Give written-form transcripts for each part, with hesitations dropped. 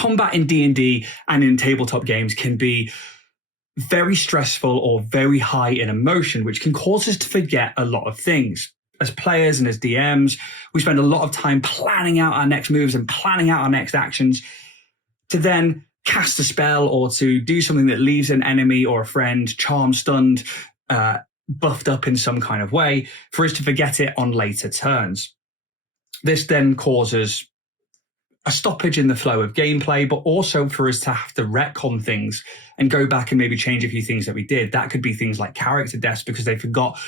combat in D&D and in tabletop games can be very stressful or very high in emotion, which can cause us to forget a lot of things. As players and as DMs, we spend a lot of time planning out our next moves and planning out our next actions to then cast a spell or to do something that leaves an enemy or a friend charmed, stunned, buffed up in some kind of way, for us to forget it on later turns. This then causes a stoppage in the flow of gameplay, but also for us to have to retcon things and go back and maybe change a few things that we did. That could be things like character deaths because they forgot,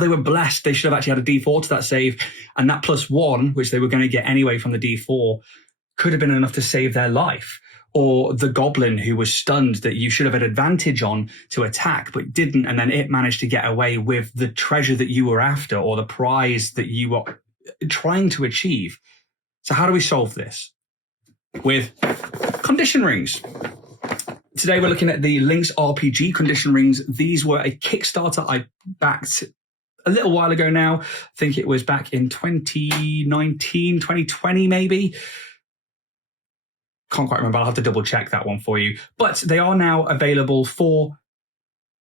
they were blessed. They should have actually had a D4 to that save. And that +1, which they were going to get anyway from the D4, could have been enough to save their life. Or the goblin who was stunned that you should have had advantage on to attack, but didn't. And then it managed to get away with the treasure that you were after or the prize that you were trying to achieve. So how do we solve this? With condition rings. Today we're looking at the Lynx RPG condition rings. These were a Kickstarter I backed a little while ago now. I think it was back in 2019, 2020 maybe. Can't quite remember. I'll have to double check that one for you. But they are now available for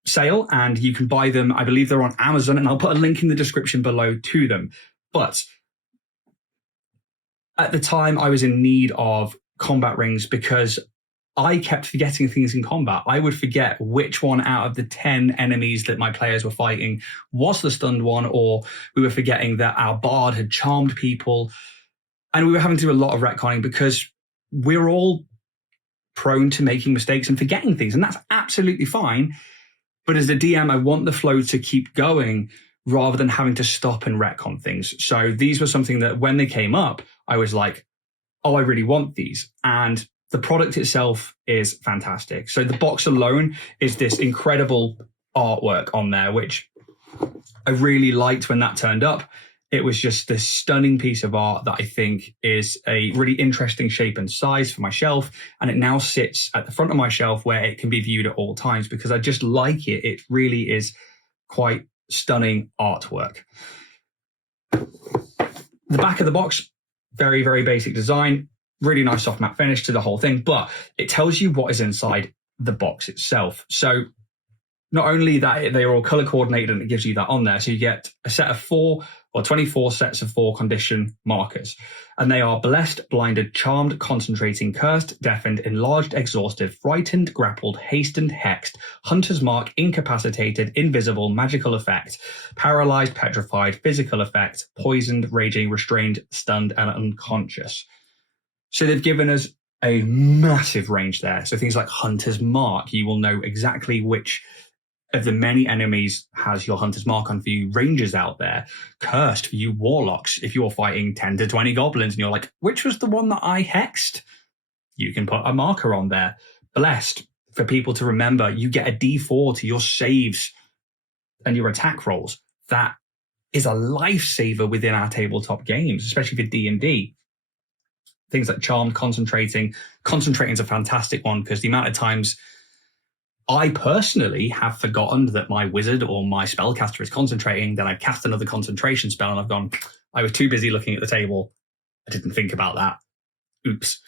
sale and you can buy them. I believe they're on Amazon and I'll put a link in the description below to them. But at the time, I was in need of combat rings because I kept forgetting things in combat. I would forget which one out of the 10 enemies that my players were fighting was the stunned one, or we were forgetting that our bard had charmed people. And we were having to do a lot of retconning because we're all prone to making mistakes and forgetting things. And that's absolutely fine. But as the DM, I want the flow to keep going rather than having to stop and retcon things. So these were something that when they came up, I was like, I really want these. And the product itself is fantastic. So the box alone is this incredible artwork on there, which I really liked when that turned up. It was just this stunning piece of art that I think is a really interesting shape and size for my shelf. And it now sits at the front of my shelf where it can be viewed at all times because I just like it. It really is quite stunning artwork. The back of the box, very, very basic design, really nice soft matte finish to the whole thing, but it tells you what is inside the box itself. So not only that, they are all color coordinated and it gives you that on there. So you get a set of 4 or 24 sets of 4 condition markers. And they are blessed, blinded, charmed, concentrating, cursed, deafened, enlarged, exhausted, frightened, grappled, hastened, hexed, hunter's mark, incapacitated, invisible, magical effect, paralyzed, petrified, physical effect, poisoned, raging, restrained, stunned, and unconscious. So they've given us a massive range there. So things like hunter's mark, you will know exactly which of the many enemies has your hunter's mark on for you rangers out there. Cursed for you warlocks. If you're fighting 10 to 20 goblins and you're like, which was the one that I hexed? You can put a marker on there. Blessed for people to remember. You get a D4 to your saves and your attack rolls. That is a lifesaver within our tabletop games, especially for D&D. Things like charmed, concentrating. Concentrating is a fantastic one because the amount of times I personally have forgotten that my wizard or my spellcaster is concentrating, then I cast another concentration spell and I've gone, I was too busy looking at the table. I didn't think about that. Oops.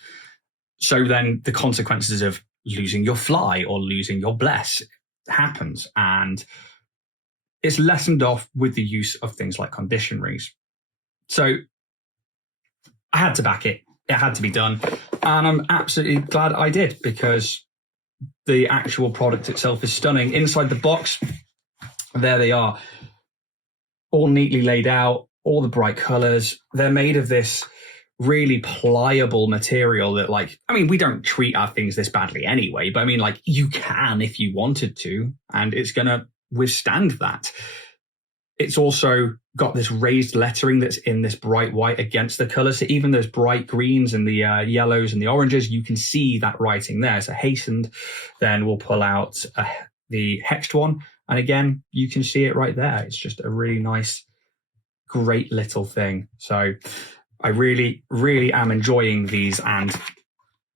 So then the consequences of losing your fly or losing your bless happens. And it's lessened off with the use of things like condition rings. So I had to back it. It had to be done. And I'm absolutely glad I did because the actual product itself is stunning. Inside the box, there they are, all neatly laid out, all the bright colors. They're made of this really pliable material that, like, I mean, we don't treat our things this badly anyway, but I mean, like, you can if you wanted to, and it's going to withstand that. It's also got this raised lettering that's in this bright white against the colors. So even those bright greens and the yellows and the oranges, you can see that writing there. So hastened, then we'll pull out the hexed one. And again, you can see it right there. It's just a really nice, great little thing. So I really, really am enjoying these, and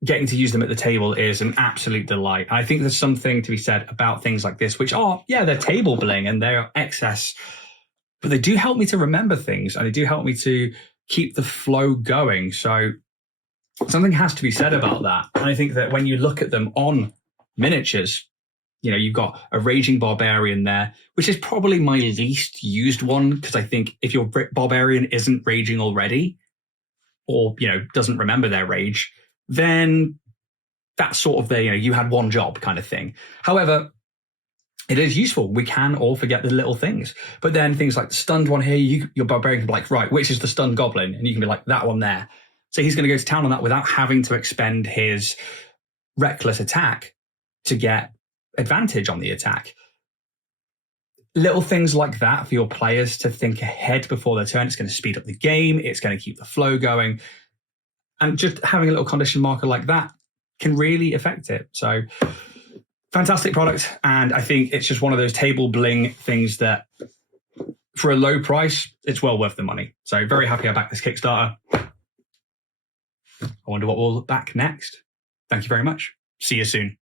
getting to use them at the table is an absolute delight. I think there's something to be said about things like this, which are, yeah, they're table bling and they're excess, but they do help me to remember things and they do help me to keep the flow going. So something has to be said about that. And I think that when you look at them on miniatures, you know, you've got a Raging Barbarian there, which is probably my least used one, because I think if your Barbarian isn't raging already, or, you know, doesn't remember their rage, then that's sort of the, you know, you had one job kind of thing. However, it is useful. We can all forget the little things. But then things like the stunned one here, your Barbarian can be like, right, which is the stunned goblin? And you can be like, that one there. So he's going to go to town on that without having to expend his reckless attack to get advantage on the attack. Little things like that for your players to think ahead before their turn. It's going to speed up the game. It's going to keep the flow going. And just having a little condition marker like that can really affect it. So fantastic product. And I think it's just one of those table bling things that for a low price, it's well worth the money. So very happy I backed this Kickstarter. I wonder what we'll back next. Thank you very much. See you soon.